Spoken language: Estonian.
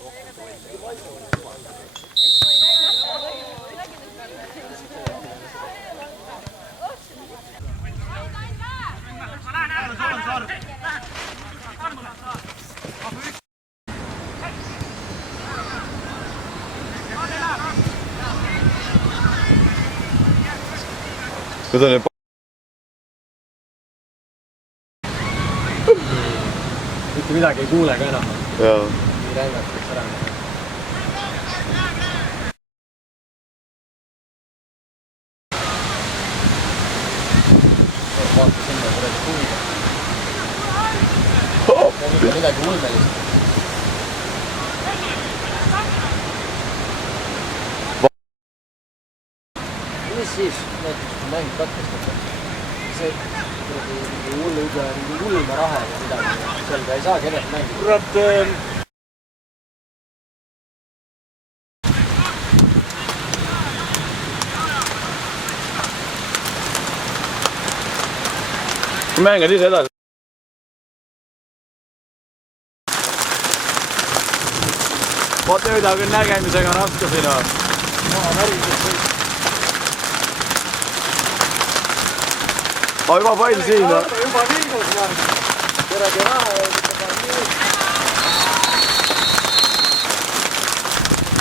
Nüüd on mitte midagi ei kuule ka enam. jaa. Nii rängalt võiks ära minna. Vaata sinna kuradi kuulda. See on ikka midagi ulmelist. Mis siis näiteks kui mäng katkestada? See mingi ulme rahe või midagi. Selga ei saagi edasi mängida. Kurat, mängad ise edasi. Vaata nüüd on küll nägemisega raske siin on. Maa värises kõik. Juba pall siin. Juba liigus, man. Teragi raha ja mitte ka nii.